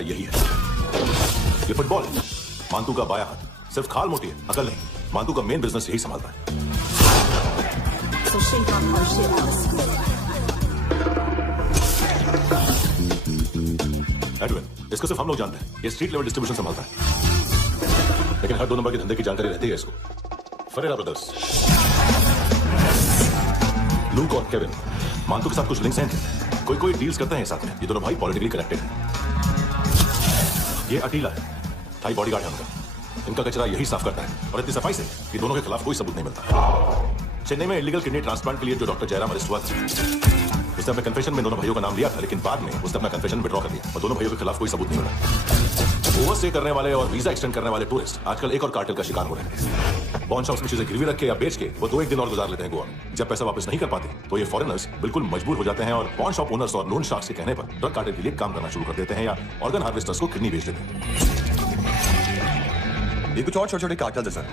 यही है, ये फुटबॉल है। मांतू का बाया हाथ सिर्फ खाल मोटी है, अकल नहीं। मांतू का मेन बिजनेस यही संभालता है। एडविन, इसको सिर्फ हम लोग जानते हैं। ये स्ट्रीट लेवल डिस्ट्रीब्यूशन संभालता है, लेकिन हर 2 नंबर के धंधे की जानकारी रहती है इसको। फरेरा ब्रदर्स, लूक और केविन, मांतू के साथ कुछ लिंक्स हैं। कोई डील्स करते हैं साथ में। ये दोनों भाई पॉलिटिकली कनेक्टेड हैं। ये अटीला है, थाई बॉडीगार्ड है उनका। इनका कचरा यही साफ करता है, और इतनी सफाई से कि दोनों के खिलाफ कोई सबूत नहीं मिलता। चेन्नई में इलीगल किडनी ट्रांसप्लांट के लिए जो डॉक्टर जयराम अरेस्ट हुआ था, उसने अपने कन्फेशन में दोनों भाइयों का नाम लिया था, लेकिन बाद में उसने अपना कन्फेशन विड्रॉ कर दिया और दोनों भाइयों के खिलाफ कोई सबूत नहीं मिला। ओवरस्टे करने वाले और वीजा एक्सटेंड करने वाले टूरिस्ट आजकल एक और कार्टेल का शिकार हो रहे हैं। बॉन्ड शॉप्स में चीजें गिरवी रख के या बेच के वो 2-1 दिन और गुजार लेते हैं गोवा में। जब पैसा वापस नहीं कर पाते तो ये फॉरेनर्स बिल्कुल मजबूर हो जाते हैं और बॉन्ड शॉप ओनर्स और लोन शार्क्स के कहने पर ड्रग कार्टेल के लिए काम करना शुरू कर देते हैं या ऑर्गन हार्वेस्टर्स को किडनी बेच देते हैं। ये कुछ और छोटे-छोटे कार्टेल्स हैं सर।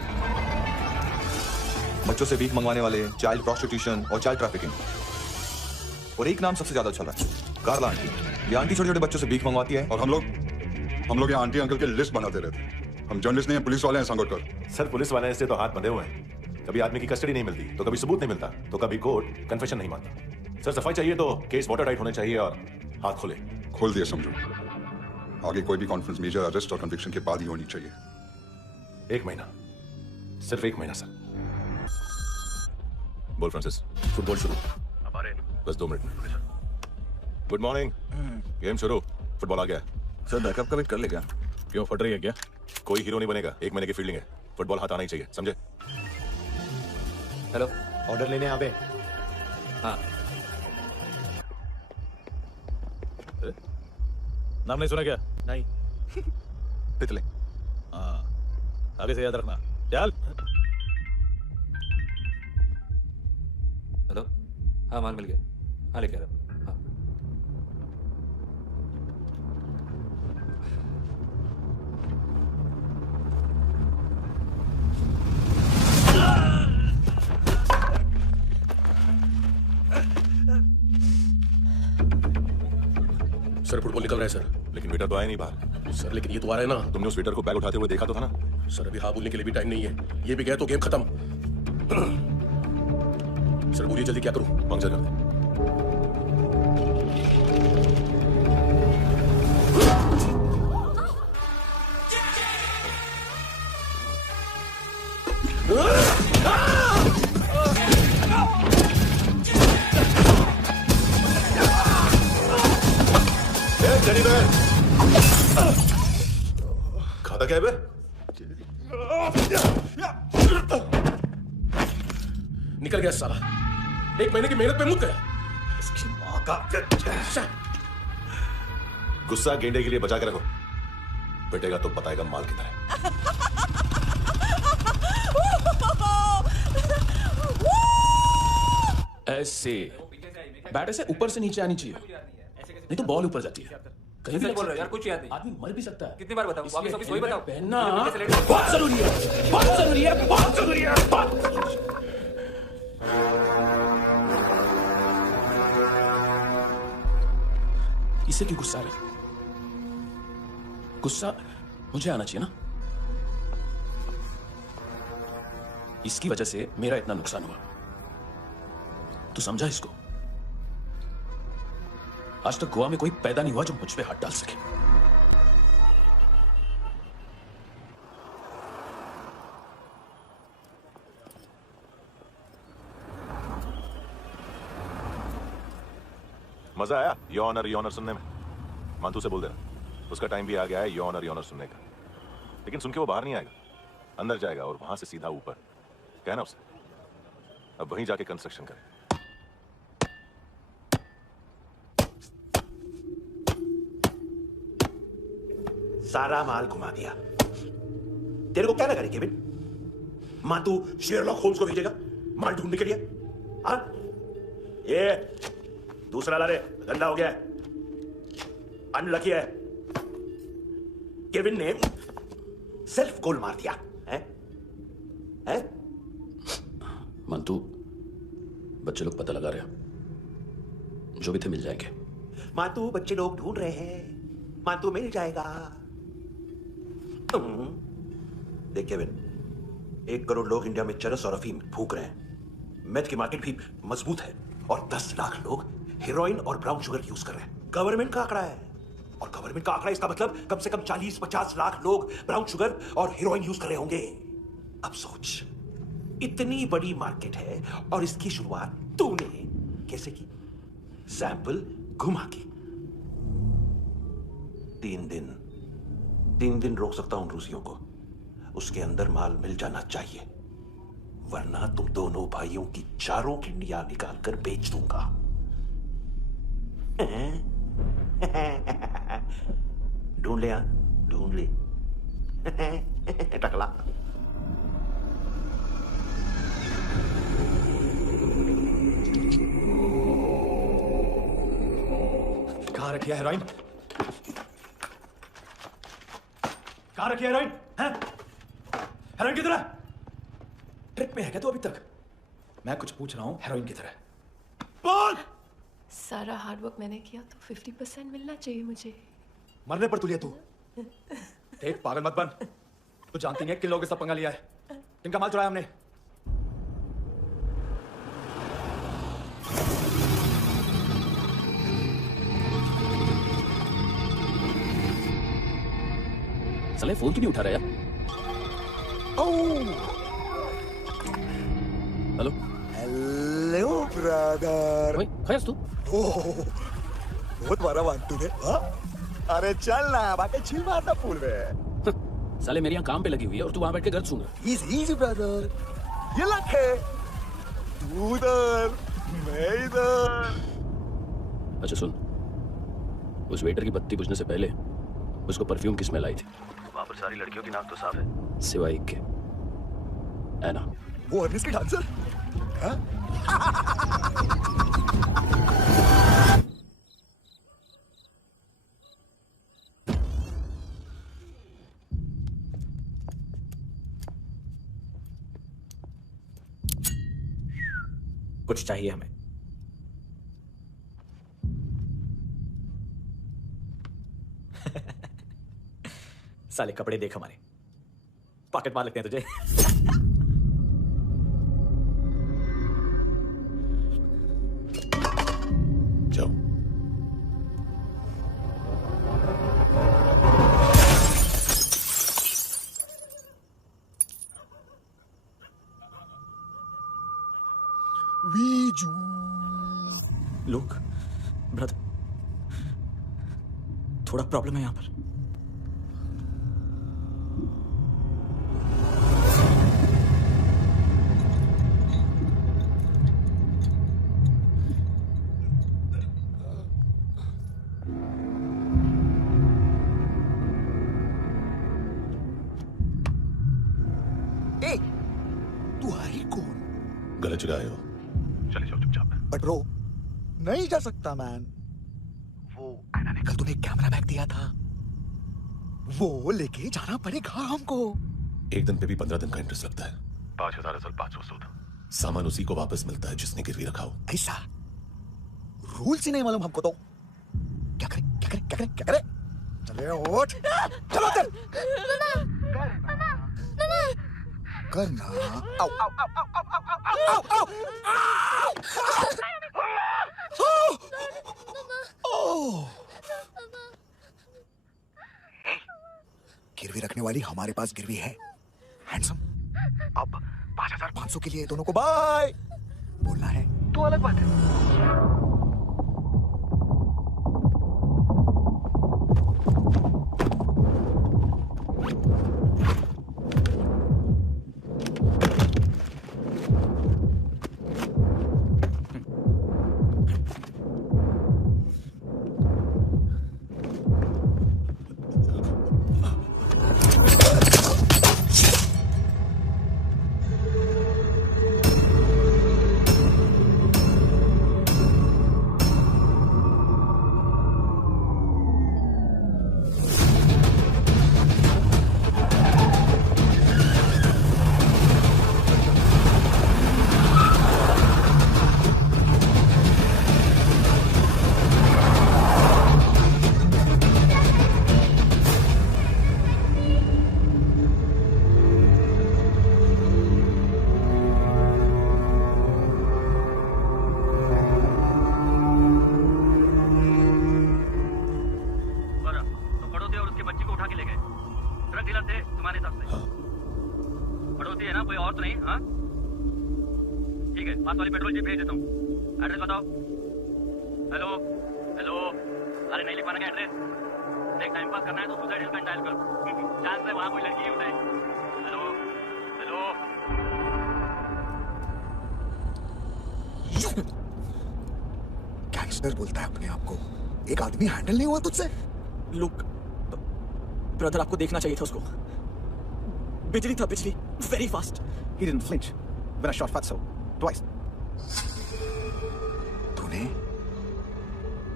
बच्चों से भीख मंगवाने वाले, चाइल्ड प्रोस्टिट्यूशन और चाइल्ड ट्रैफिकिंग। और एक नाम सबसे ज्यादा चल रहा है, कार्ला आंटी। ये आंटी छोटे-छोटे बच्चों से भीख मंगवाती है। और हम लोग ये आंटी अंकल के लिस्ट बनाते रहते हैं। हम जर्नलिस्ट नहीं हैं, पुलिस वाले हैं संगोटकर। सर, पुलिस वाले ऐसे तो हाथ बंधे हुए हैं। कभी आदमी की कस्टडी नहीं मिलती तो कभी सबूत नहीं मिलता तो कभी कोर्ट कन्फेशन नहीं मानता। सर, सफाई चाहिए तो केस वाटर टाइट होने चाहिए और हाथ खोले। खोल दिया समझो। आगे कोई भी कॉन्फ्रेंस मेजर अरेस्ट और कन्विक्शन के बाद ही होनी चाहिए। 1 महीना, सिर्फ 1 महीना सर। बोल फ्रांसिस, फुटबॉल शुरू। अब आ रहे हैं। बस 2 मिनट में। Good morning. गेम शुरू। फुटबॉल आ गया। सर बैकअप का वेट कर ले क्या? क्यों, फट रही है क्या? कोई हीरो नहीं बनेगा, 1 महीने की फील्डिंग है। फुटबॉल हाथ आना ही चाहिए, समझे? हेलो, ऑर्डर लेने आ गए? हाँ। नाम नहीं सुना क्या? नहीं। पितले। हाँ, आगे से याद रखना। चल। हेलो, हाँ माल मिल गया। हाँ लेके आ रहा हूँ। हाँ। सर, फुटबॉल निकल रहा है सर। लेकिन वेटर तो आया नहीं बाहर। सर, लेकिन ये तो आ रहा है ना। तुमने उस वेटर को बैग उठाते हुए देखा तो था ना? सर, अभी हाँ बोलने के लिए भी टाइम नहीं है। ये भी गया तो गेम खत्म। सर, बोलिए जल्दी क्या करूं? पंक्चर कर दे। खाता क्या है बे? निकल गया साला। 1 महीने की मेहनत पे मुक गया। इसकी माँ का। गुस्सा गेंडे के लिए बचा के रखो, पिटेगा तो बताएगा माल कितना है। ऐसे बैट ऐसे ऊपर से नीचे आनी चाहिए, नहीं तो बॉल ऊपर जाती है। कहीं भी बोल रहे हो यार, कुछ याद नहीं। आदमी मर भी सकता है। कितनी बार बताऊं? वापस वही बताओ। पहनना बहुत जरूरी है, बहुत जरूरी है, बहुत जरूरी है, बहुत। इसे क्यों गुस्सा है? गुस्सा मुझे आना चाहिए ना। इसकी वजह से मेरा इतना नुकसान हुआ। तू समझा इसको? आज तक गोवा में कोई पैदा नहीं हुआ जो मुझ पे हाथ डाल सके। मजा आया योनर सुनने में? मांतू से बोल देना, उसका टाइम भी आ गया है योनर सुनने का। लेकिन सुन के वो बाहर नहीं आएगा, अंदर जाएगा और वहां से सीधा ऊपर। कहना उसे अब वहीं जाके कंस्ट्रक्शन करे। सारा माल घुमा दिया। तेरे को क्या लगा रे केविन? मांतू शेरलॉक होम्स को भेजेगा माल ढूंढने के लिए? हाँ, ये दूसरा ला रे, गंदा हो गया है, अनलकी है। केविन ने सेल्फ गोल मार दिया है? हैं? मंतू, बच्चे लोग पता लगा रहे हैं, जो भी थे मिल जाएंगे। मातू, बच्चे लोग ढूंढ रहे हैं, मातू मिल जाएगा। देख केविन, 1 करोड़ लोग इंडिया में चरस और अफीम फूक रहे हैं। मेथ की मार्केट भी मजबूत है और 10 लाख लोग हेरोइन और ब्राउन शुगर यूज कर रहे हैं। गवर्नमेंट का आंकड़ा है, और गवर्नमेंट का आंकड़ा इसका मतलब कम से कम 40-50 लाख लोग ब्राउन शुगर और हेरोइन यूज कर रहे होंगे। अब सोच, इतनी बड़ी मार्केट है और इसकी शुरुआत तूने कैसे की? सैंपल घुमा के। 3 दिन रोक सकता हूं रूसियों को, उसके अंदर माल मिल जाना चाहिए, वरना तुम दोनों भाइयों की चारों किडनियां निकाल कर बेच दूंगा। ढूंढ ले, ढूंढ ले टकला। कहाँ रखी है हेरोइन? कहाँ रखी है हेरोइन? हैं? हेरोइन किधर है? ट्रिप में है क्या तू अभी तक? मैं कुछ पूछ रहा हूँ हेरोइन की तरह। बोल! सारा हार्डवर्क मैंने किया तो 50% मिलना चाहिए मुझे। मरने पर तुलिया तू। देख पागल मत बन, तू जानती नहीं है किन लोगों के साथ पंगा लिया है, किनका माल चुराया हमने। साले फोन क्यों नहीं उठा रहा यार? Hello hello brother. ओए खैस तू? बहुत बड़ा वांटू रे। हाँ? अरे चल ना, बाकी चिल मारना पूल में। साले मेरी यहाँ काम पे लगी हुई है और तू वहां बैठ के गर्द सुन रहा। इजी ब्रदर, ये लक है। तू उधर, मैं इधर। अच्छा सुन, उस वेटर की बत्ती बुझने से पहले उसको परफ्यूम की स्मेल आई थी। वहां पर सारी लड़कियों की नाक तो साफ है, सिवाय एक के, एना। वो अर्निस की डांसर? हाँ? कुछ चाहिए हमें। साले कपड़े देख हमारे, पॉकेट मार लगते हैं तुझे। जाओ। वीजू। लोग, ब्रदर, थोड़ा प्रॉब्लम है यहाँ पर। ए, तू आई कौन? गलत जगह आए हो, चले जाओ चुपचाप। बट ब्रो, नहीं जा सकता मैन। वो एना ने कल तूने कैमरा बैग दिया था, वो लेके जाना पड़ेगा हमको। एक दिन पे भी 15 दिन का इंटरेस्ट लगता है। 5,000 असल 500 सूद। सामान उसी को वापस मिलता है जिसने गिरवी रखा हो। ऐसा रूल्स ही नहीं मालूम हमको तो। क्या करें क्या करें क्या करें क्या करें? चले उठ, चलो चल। करना। आओ आओ आओ आओ आओ आओ आओ। गिरवी रखने वाली हमारे पास गिरवी है। हैंडसम, अब 5,500 के लिए दोनों को बाय बोलना है तो अलग बात है। डीलर थे तुम्हारे हिसाब से? हाँ। पड़ोसी है ना, कोई और तो नहीं? हाँ ठीक है, पास वाली पेट्रोल जीप भेज देता हूँ। एड्रेस बताओ। हेलो हेलो, अरे नहीं लिख पाना क्या एड्रेस? देख टाइम पास करना है तो सुसाइड हेल्पलाइन डायल कर। चांस है वहाँ कोई लड़की ही उठाए। Hello hello. गैंगस्टर बोलता है अपने आप को। एक आदमी हैंडल नहीं हुआ तुझसे? लुक ब्रदर, आपको देखना चाहिए था उसको। बिजली था, बिजली, very fast. He didn't flinch when I shot Fatso twice. तूने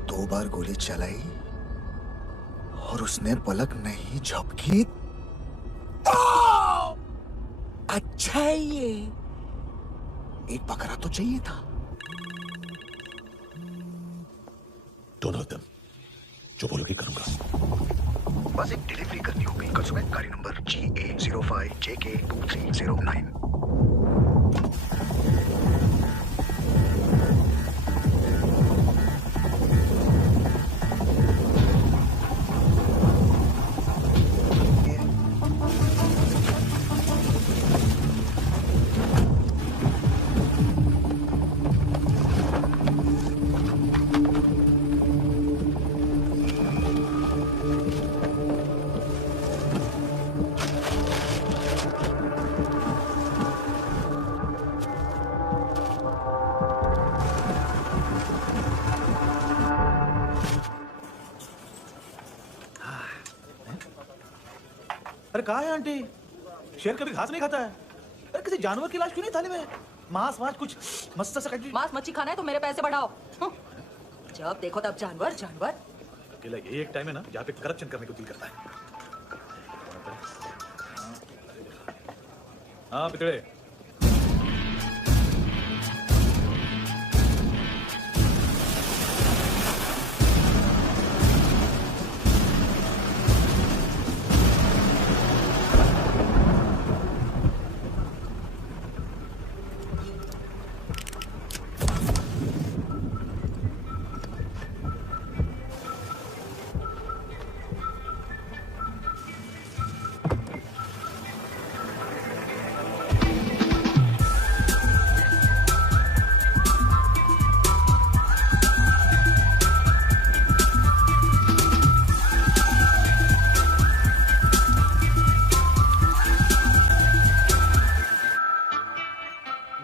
2 बार गोली चलाई और उसने पलक नहीं झपकी। अच्छा है ये। एक बकरा तो चाहिए था। Don't hurt them. जो बोलोगे करूंगा। बस एक डिलीवरी करनी होगी कल सुबह। गाड़ी नंबर GA05JK2309। अरे कहाँ है आंटी? शेर कभी घास नहीं खाता है। अरे किसी जानवर की लाश क्यों नहीं थाली में? मांस कुछ मस्त सा मांस मच्छी खाना है तो मेरे पैसे बढ़ाओ। जब देखो तब जानवर जानवर। अकेला यही एक टाइम है ना जहाँ पे करप्शन करने को दिल करता है। हाँ पितड़े।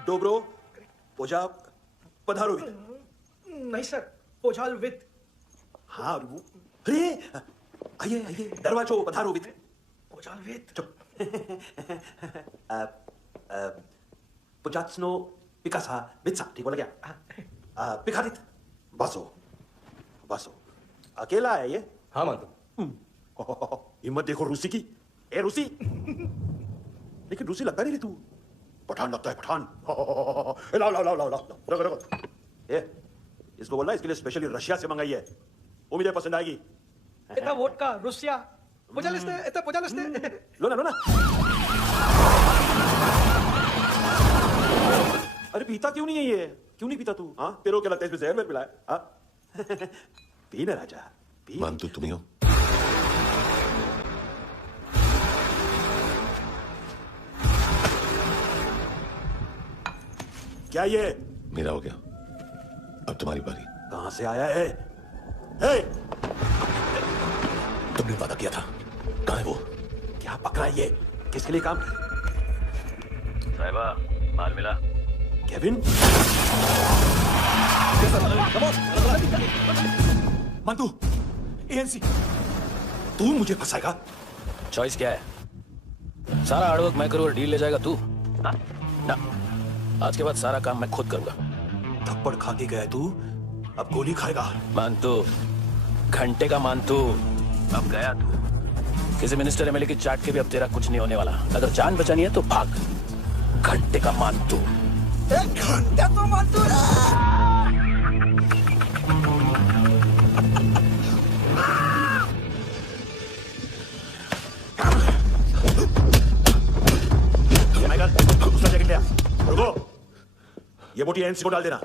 डोब्रो पोजा पधारोवित। नहीं सर, पोजाल विथ। हाँ अरे आइए आइए, दरवाजो पधारोवित। पोजाल विथ। चुप। पोजात्सनो पिकासा वित्सा, ठीक बोला क्या? पिकारित बासो बासो। अकेला है ये? हाँ मानतो। हिम्मत देखो रूसी की। ए रूसी। लेकिन रूसी लगता नहीं रे तू। पठान लगता है, पठान। लाओ लाओ लाओ लाओ लाओ, रखो रखो। ए, इसको बोलना इसके लिए स्पेशली रशिया से मंगाई है। वो मुझे पसंद आएगी। इतना वोडका रुसिया पोजालिस्ते, इतना पोजालिस्ते। लो ना लो ना। अरे पीता क्यों नहीं है ये? क्यों नहीं पीता तू? हाँ तेरे को क्या लगता है इसमें जहर मिलाया? हाँ पी ना राजा पी। मान तुम ही हो। क्या ये? मेरा हो गया, अब तुम्हारी बारी। कहां से आया है? हे! तुमने वादा किया था, कहां है वो? क्या पकड़ा है ये? किसके लिए काम? साहिबा माल मिला? केविन? मंतु, एएनसी। तू मुझे फंसाएगा? चॉइस क्या है? सारा हार्डवर्क मैं करूँ और डील ले जाएगा तू? ना, आज के बाद सारा काम मैं खुद करूंगा। थप्पड़ खा के गया तू, अब गोली खाएगा। मानतू, घंटे का मानतू, अब गया तू। किसी मिनिस्टर एमएलए की चाट के भी अब तेरा कुछ नहीं होने वाला। अगर जान बचानी है तो भाग। घंटे का मानतू। एक घंटा तो मानतू है। दूसरा जैकेट ले आ। रुको, ये बोटी एनसी को डाल देना।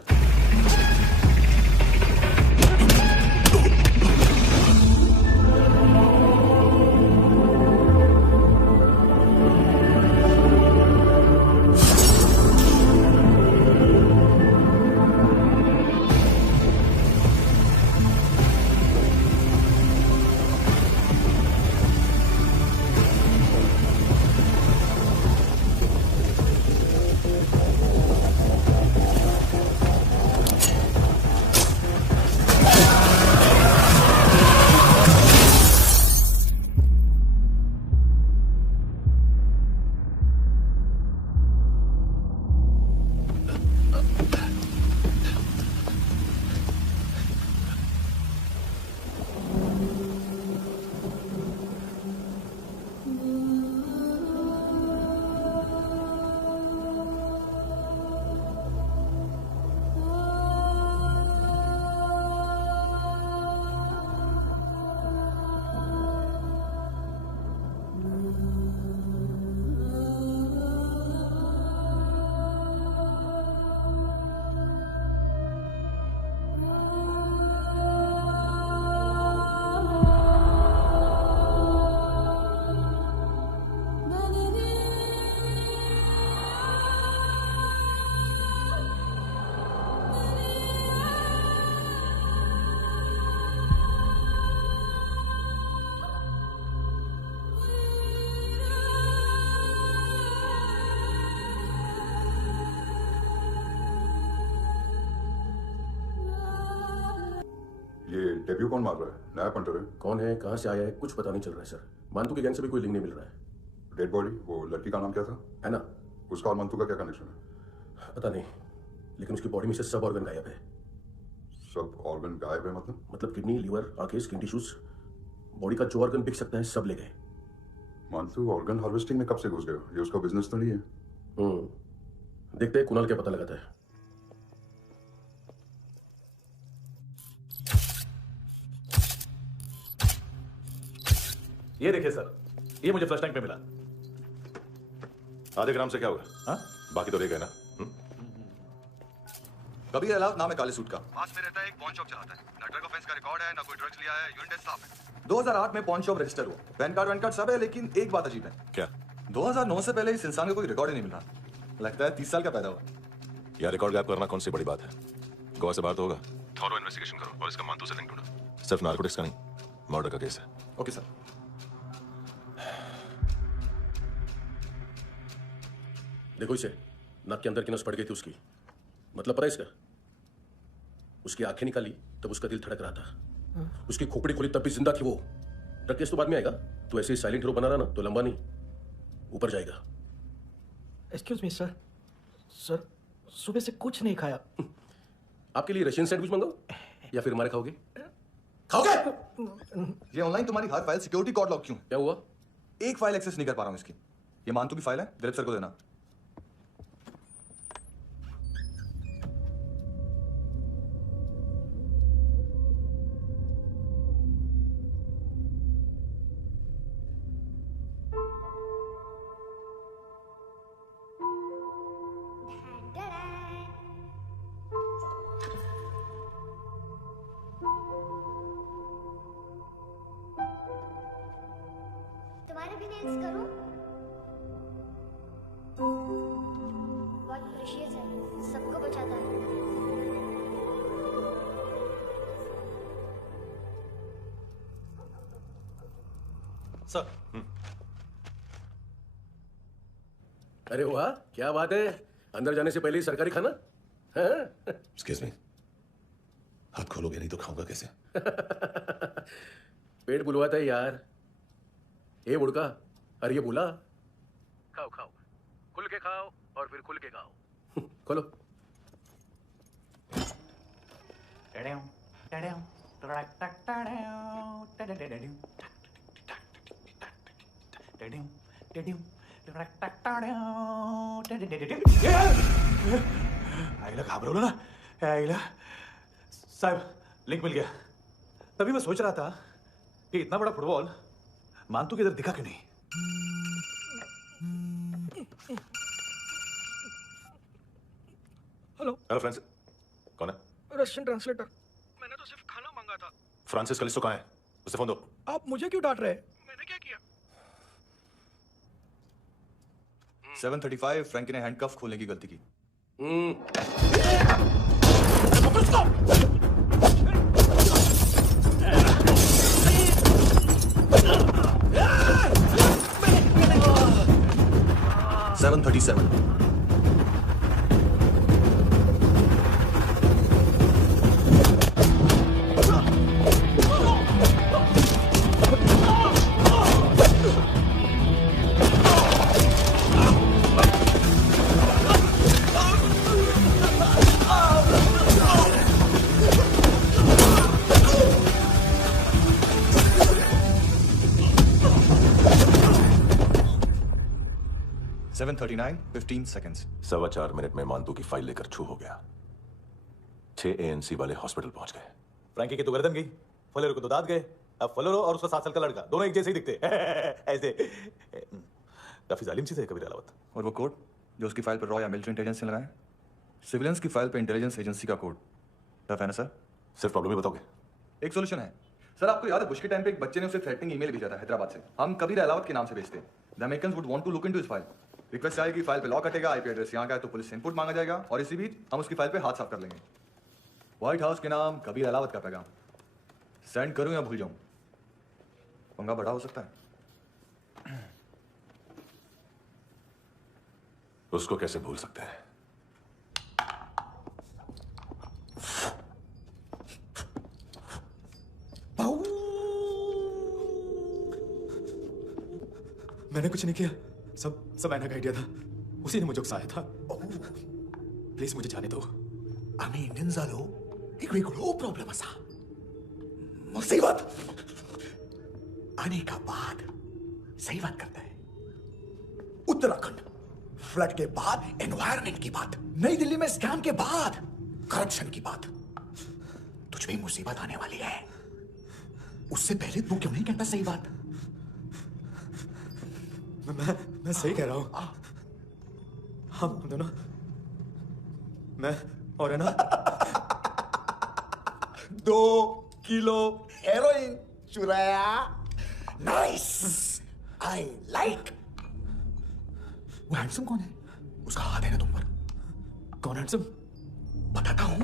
डेब्यू कौन मार रहा है? नया पंटर है? कौन है, कहाँ से आया है, कुछ पता नहीं चल रहा है सर। मानतू की गैंग से भी कोई लिंक नहीं मिल रहा है। डेड बॉडी, वो लड़की का नाम क्या था? है ना? उसका और मंतू का क्या कनेक्शन है? पता नहीं, लेकिन उसकी बॉडी में से सब ऑर्गन गायब है। सब ऑर्गन गायब है मतलब किडनी, लीवर, आंखें, स्किन टिश्यूज, बॉडी का जो ऑर्गन बिक सकता है सब ले गए। मंतू ऑर्गन हार्वेस्टिंग में कब से घुस गए? ये उसका बिजनेस तो नहीं है? देखते हैं कुणाल क्या पता लगाता है। ये देखिए सर, ये मुझे फ्लश टैंक में मिला। आधे ग्राम से क्या होगा? हाँ? बाकी तो रह गए ना। कबीर अलाउत नाम है काले सूट का, पास में रहता है, एक पॉन शॉप चलाता है। ना ड्रग ऑफेंस का रिकॉर्ड है, ना कोई ड्रग्स लिया है, यूनिट टेस्ट साफ है। 2008 में पॉन शॉप रजिस्टर हुआ, पैन कार्ड सब है, लेकिन एक बात अजीब है। क्या? 2009 से पहले इस इंसान का कोई रिकॉर्ड ही नहीं मिल रहा। लगता है 30 साल का पैदा हुआ। यार रिकॉर्ड गायब करना कौन सी बड़ी बात है? गोवा से बाहर तो होगा। थॉरो इन्वेस्टिगेशन करो और इसका मंतू से लिंक ढूंढो। सिर्फ नार्कोटिक्स का नहीं, मर्डर का केस है। Okay sir. देखो इसे, नाक के अंदर की नस पड़ गई थी उसकी। मतलब पता है इसका? उसकी आंखें निकाली तब उसका दिल धड़क रहा था। उसकी खोपड़ी खोली तब भी जिंदा थी वो। ड्रग केस तो बाद में आएगा। तो ऐसे ही साइलेंट हीरो बना रहा ना तो लंबा नहीं, ऊपर जाएगा। एक्सक्यूज मी सर, सर सुबह से कुछ नहीं खाया। आपके लिए रशियन सैंडविच मंगाओ या फिर हमारे खाओगे? खाओगे? ये ऑनलाइन तुम्हारी हर फाइल सिक्योरिटी कॉर्ड लॉक क्यों? क्या हुआ? एक फाइल एक्सेस नहीं कर पा रहा हूं इसकी। ये मानतू की फाइल है, दिलीप सर को देना। तुम्हारे भी नेल्स करूं? बहुत प्रेशियस है, सबको बचाता है। सर। अरे वाह, क्या बात है। अंदर जाने से पहले ही सरकारी खाना। एक्सक्यूज मी, हाथ खोलोगे नहीं तो खाऊंगा कैसे? पेट बुलवाता है यार। ये बुड़का, अरे ये बोला। खाओ खाओ, खुल के खाओ और फिर खुल के खाओ। खोलो। आइला घाबरवलं ना? आइला साहब, लिंक मिल गया। तभी मैं सोच रहा था कि इतना बड़ा फुटबॉल मानतू किधर दिखा क्यों नहीं? हेलो। हेलो फ्रांसिस, कौन है? Russian translator. मैंने तो सिर्फ खाना मांगा था। फ्रांसिस कलिस्टो कहाँ है? उसे फोन दो। आप मुझे क्यों डांट रहे हैं? मैंने क्या किया? 735 फ्रैंकी ने हैंडकफ खोलने की गलती की। Seven 15 seconds। 4.25 मिनट में मानतू की फाइल लेकर छू हो गया। 6 ANC वाले हॉस्पिटल पहुंच गए। फ्रैंकी की तो गर्दन गई, फलेरो को तो दांत गए। अब फलेरो और उसका 7 साल का लड़का दोनों एक जैसे ही दिखते। ऐसे काफी जालिम चीज है कबीर अलावत। और वो कोड जो उसकी फाइल पर रॉ या मिलिट्री इंटेलिजेंस ने लगाया, सिविलियंस की फाइल पर इंटेलिजेंस एजेंसी का कोड। टफ है ना सर? सिर्फ प्रॉब्लम ही बताओगे? एक सॉल्यूशन है सर। आपको याद है बुश के टाइम पे एक बच्चे ने उसे थ्रेटनिंग ईमेल भेजा था हैदराबाद से। हम कबीर अलावत के नाम से भेजते हैं। The Americans would want to look into his file. Request आएगी, फाइल पे लॉक कटेगा, आईपी एड्रेस यहाँ का है तो पुलिस से इनपुट मांगा जाएगा और इसी बीच हम उसकी फाइल पे हाथ साफ कर लेंगे। व्हाइट हाउस के नाम कबीर अलावत का पैगाम। सेंड करूं या भूल जाऊं? पंगा बड़ा हो सकता है। उसको कैसे भूल सकते हैं? मैंने कुछ नहीं किया, सब ऐना का आइडिया था, उसी ने मुझे उकसाया था। प्लीज मुझे जाने दो। आम्ही इंडियन झालो एक वेगळो प्रॉब्लेम असा, मुसीबत आने का बाद सही बात करता है। उत्तराखंड फ्लड के बाद एनवायरनमेंट की बात, नई दिल्ली में स्कैम के बाद करप्शन की बात, तुझ पे मुसीबत आने वाली है। उससे पहले तू क्यों नहीं कहता सही बात? मैं सही कह रहा हूं। हम दोनों, मैं और है ना 2 किलो हेरोइन चुराया। Nice, I like. वो हैंडसम कौन है? उसका हाथ है ना तुम पर? कौन हैंडसम? बताता हूं।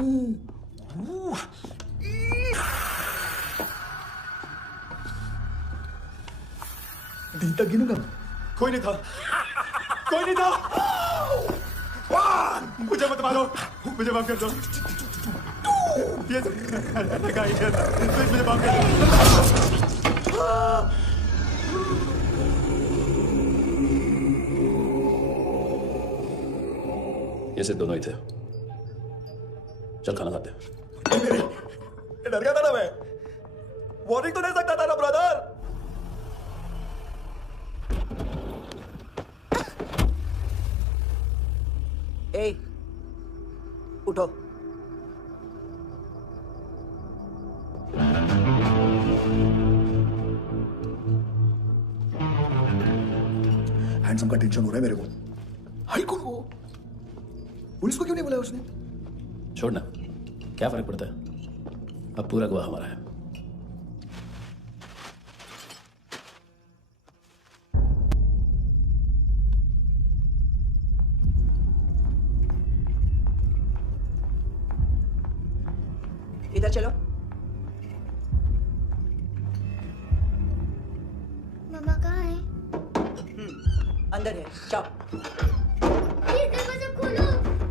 दिन तक गिनूंगा। कोई नहीं था, कोई नहीं था। मुझे मत मारो, मुझे माफ कर दो। ये का आइडिया था, प्लीज मुझे माफ कर दो। ये सिर्फ दोनों ही थे। चल खाना खाते हैं। डर गया था ना मैं, वार्निंग तो दे सकता था ना ब्रदर। ए, उठो। हैंडसम का टेंशन हो रहा है मेरे को। हाई कौन वो? पुलिस को क्यों नहीं बुलाया उसने? छोड़ना, क्या फर्क पड़ता है? अब पूरा गवाह हमारा है। इधर चलो। मम्मा कहाँ है? अंदर है, जाओ। प्लीज दरवाजा खोलो,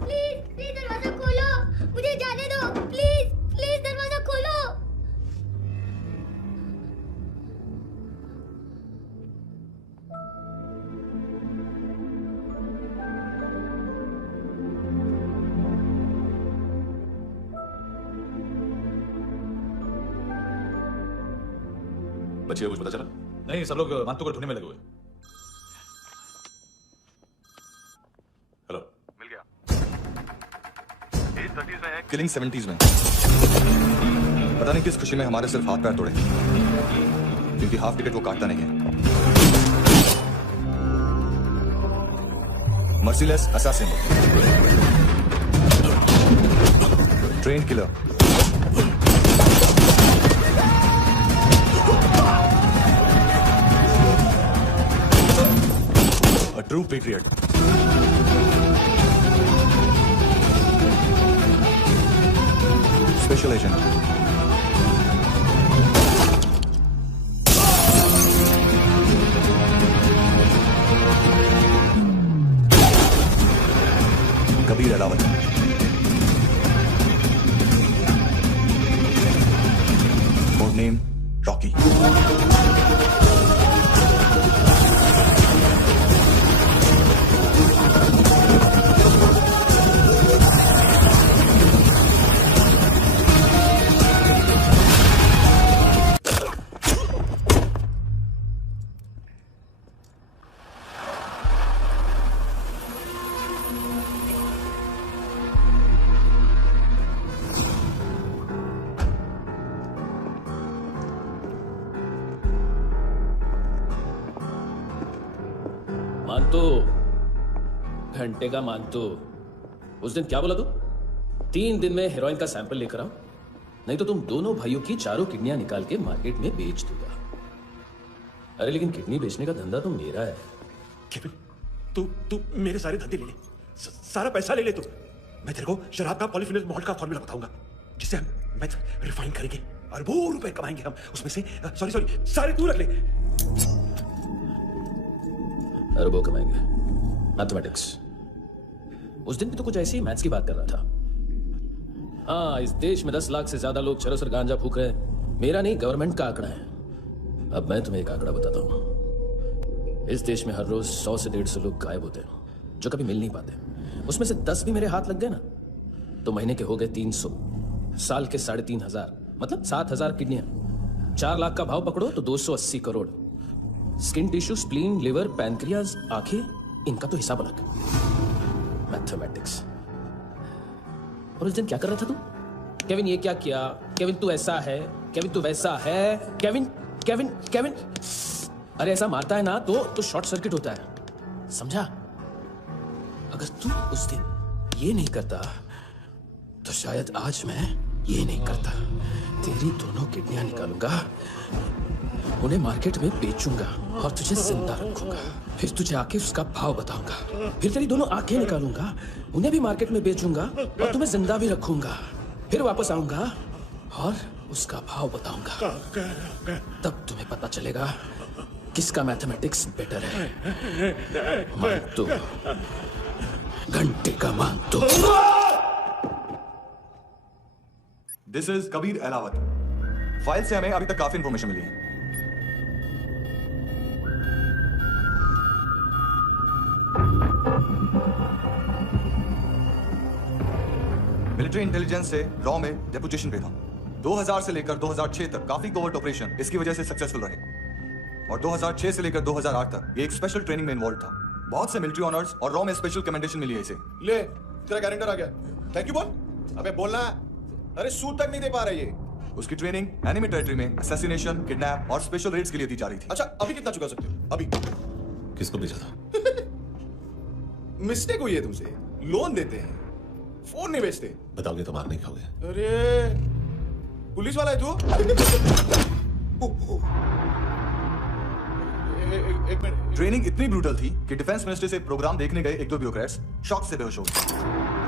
प्लीज दरवाजा खोलो, मुझे जाने दो, प्लीज दरवाजा खोलो। बच्चे को कुछ पता चला? नहीं, सब लोग मानतू को ढूंढने में लगे हुए। हेलो, मिल गया। एज 30s में है, किलिंग 70s में। पता नहीं किस खुशी में हमारे सिर्फ हाथ पैर तोड़े, क्योंकि हाफ टिकट वो काटता नहीं है। Merciless assassin, train killer, a true patriot. Special agent. Kabir Ahlawat. Code name Rocky. मानतो, घंटे का मानतो, उस दिन क्या बोला तू? 3 दिन में हेरोइन का सैंपल लेकर आओ, नहीं तो तुम दोनों भाइयों की चारों किडनियां निकाल के मार्केट में बेच दूंगा। अरे लेकिन किडनी बेचने का धंधा तो मेरा है। केविन, तू मेरे सारे धंधे ले ले, सारा पैसा ले ले तू। मैं तेरे को शराब का पॉलीफिनल मॉल्ट का फॉर्मूला बताऊंगा, जिससे हम मेथ रिफाइन करेंगे, अरबों रुपए कमाएंगे हम उसमें से। सॉरी सारे तू रख ले। अरबों कमाएंगे, मैथमेटिक्स। उस दिन भी तो कुछ ऐसी ही मैथ्स की बात कर रहा था। हाँ, इस देश में 10 लाख से ज्यादा लोग चरस गांजा फूक रहे हैं। मेरा नहीं, गवर्नमेंट का आंकड़ा है। अब मैं तुम्हें एक आंकड़ा बताता हूं। इस देश में हर रोज 100 से 150 लोग गायब होते हैं जो कभी मिल नहीं पाते। उसमें से 10 भी मेरे हाथ लग गए ना तो महीने के हो गए 300, साल के 3,500, मतलब 7,000 किडनियां। 4 लाख का भाव पकड़ो तो 280 crore. Skin tissue, spleen, liver, pancreas, आंखें, इनका तो हिसाब अलग। मैथमेटिक्स। और उस दिन क्या कर रहा था तू? केविन ये क्या किया, केविन तू ऐसा है, केविन तू वैसा है, केविन केविन केविन। अरे ऐसा मारता है ना तो शॉर्ट सर्किट होता है, समझा? अगर तू उस दिन ये नहीं करता तो शायद आज मैं ये नहीं करता। तेरी दोनों किडनियां निकालूंगा, उन्हें मार्केट में बेचूंगा और तुझे जिंदा रखूंगा। फिर तुझे आके उसका भाव बताऊंगा। फिर तेरी दोनों आंखें निकालूंगा, उन्हें भी मार्केट में बेचूंगा और तुम्हें जिंदा भी रखूंगा। फिर वापस आऊंगा और उसका भाव बताऊंगा। तब तुम्हें पता चलेगा किसका मैथमेटिक्स बेटर है। मानतो, घंटे का मानतो। This is Kabir Ahlawat. File से हमें अभी तक काफी इंफॉर्मेशन मिली है। मिलिट्री इंटेलिजेंस से रॉ में डेपुटेशन पे था। 2000 से लेकर 2006 तक काफी कोवर्ट ऑपरेशन इसकी वजह से सक्सेसफुल रहे और 2006 से लेकर 2008 तक ये एक स्पेशल ट्रेनिंग में इन्वॉल्व था। बहुत से मिलिट्री ऑनर्स और रॉ में स्पेशल कमेंडेशन मिली है इसे। ले तेरा गारंटर आ गया। थैंक यू बोल। अबे बोलना। अरे सूट तक नहीं दे पा रहा ये। उसकी ट्रेनिंग एनिमी टेरिटरी में असैसिनेशन, किडनैप और स्पेशल रेड्स के लिए दी जा रही थी। अच्छा अभी कितना चुका सकते हो? अभी किसको भेजा था? मिस्टेक हुई है तुमसे। लोन देते हैं, फोन नहीं बेचते। बताओगे तो मार नहीं खाओगे। अरे पुलिस वाला है तू? एक मिनट। ट्रेनिंग इतनी ब्रूटल थी कि डिफेंस मिनिस्ट्री से प्रोग्राम देखने गए एक दो ब्यूरोक्रेट्स शॉक से बेहोश हो गए।